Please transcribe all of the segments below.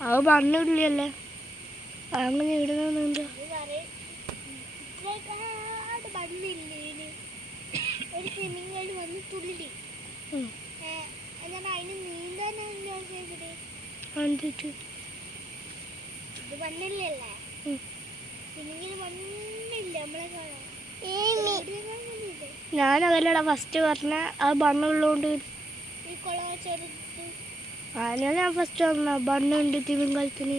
അത് പറഞ്ഞില്ലല്ലേ അങ്ങനെ ഇടുന്നുണ്ട്. ഒരു തിമിംഗൽ വന്ന് തുള്ളി അതിന് നീന്താൻ ഇത് വന്നില്ലല്ലേ തിമിംഗൽ വന്നില്ല നമ്മളെ കാണാൻ. ഞാനതല്ലടാ ഫസ്റ്റ് പറഞ്ഞ ആ ബണ്ണുള്ളതുകൊണ്ട് ഈ കുളം ചെറുത് ഞാൻ ഫസ്റ്റ് പറഞ്ഞ ബണ്ണുണ്ട് തിമിംഗലത്തിന്.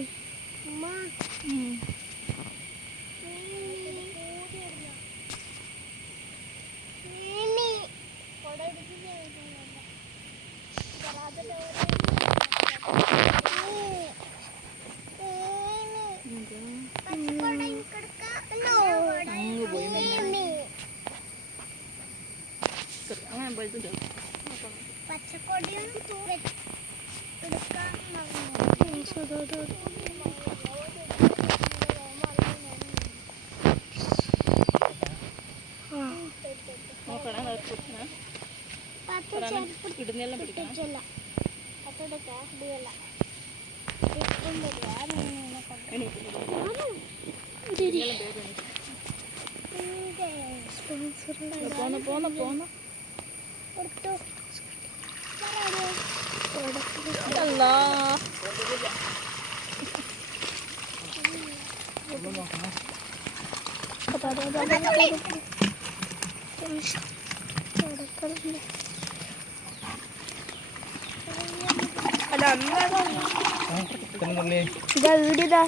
ഇതാ വീടിതാ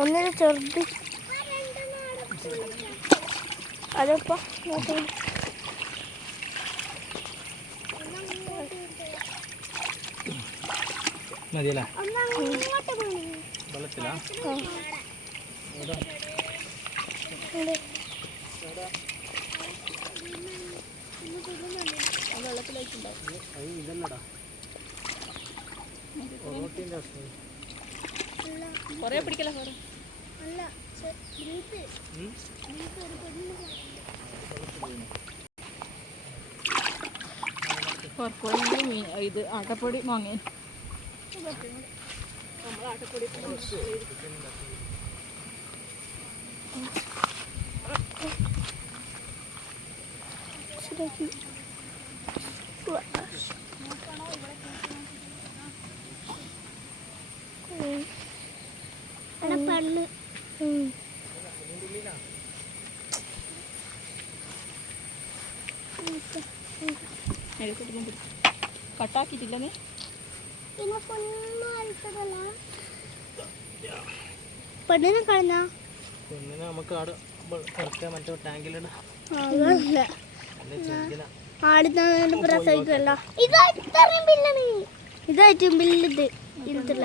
ഒന്നിന് ചെറുത് അതപ്പോ മതിയല്ലേ വെള്ളത്തിലാ ഇതല്ലടാ കൊറേ പിടിക്കല ഇത് ആട്ടപ്പൊടി വാങ്ങിയ നമ്മൾ ആട്ടപ്പൊടി കട്ടാക്കിട്ടില്ല നീ പെണ്ണിനെ കളഞ്ഞ പെണ്ണിനെ നമുക്ക് മറ്റേ ടാങ്കിലിട ആടുന്ന പ്രസവിക്കല്ല ഇതായിട്ടും ബില്ലിത് ഇരുത്തില്ല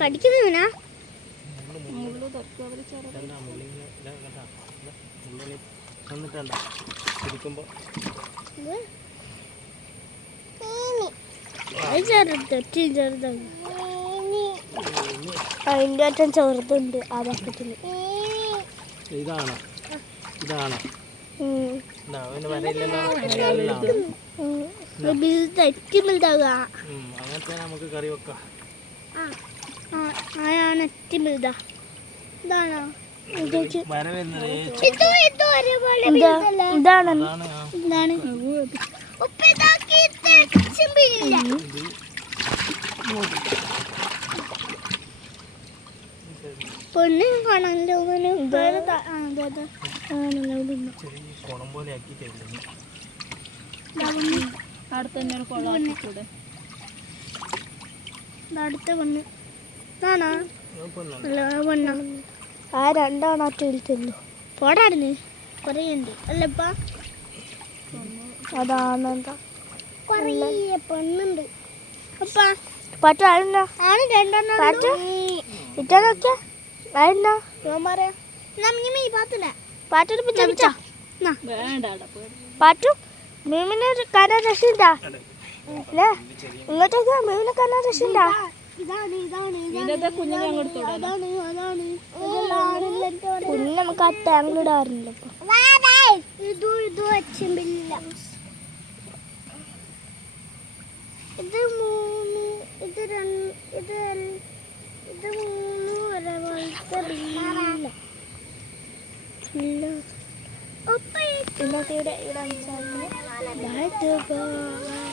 കടിക്കുന്നവനാ ചെറുതാണ് അതിൻ്റെ അറ്റം ചെറുതുണ്ട് ആ ബക്കറ്റില്. ഇതാണ് ഇതാണ് അങ്ങനത്തെ നമുക്ക് കറി വെക്കാം. ഇതാണോ പെണ്ണ് കാണാനല്ലോ അടുത്ത പെണ്ണ് ആണോ അല്ല പെണ്ണ ആ രണ്ടാണാറ്റം ഇരിക്കുന്നു. പോടാടുന്ന് കുറേ ഉണ്ട് അല്ലപ്പ. അതാണെന്താ കുറേ പെണ്ണുണ്ട്. അപ്പ പാറ്റു ആയിരുന്നോ? ആണ് രണ്ടെണ്ണം. പാറ്റു ഇറ്റാ നോക്കിയാ ആയിരുന്നോ? ഞാൻ പറയാം നമ്മ ഈ പാത്തില്ല. പാറ്റു പിടിച്ചാ വേണ്ട ആട്ടപ്പൊടി. പാറ്റു മീമിനെ കാണാൻ രക്ഷയില്ല അല്ലേ? ഇങ്ങോട്ടേക്ക് മീമിനെ കാണാൻ രക്ഷയില്ല. ഇതാണ് ഇതിന്റെ കുഞ്ഞിനെ അങ്ങോട്ട് തൊടാം. അതാണ് കുഞ്ഞ് നമുക്ക് ആ ടാങ്കിലിടാറുണ്ടല്ലോ ഇപ്പൊ. ഇത് അച്ഛമ്പില്ല. ഇത് മൂന്ന് ഇത് ഇത് മൂന്ന് ഒരേപോലത്തെ ബില്ലില്ല. ഇല്ല. ഇവിടെ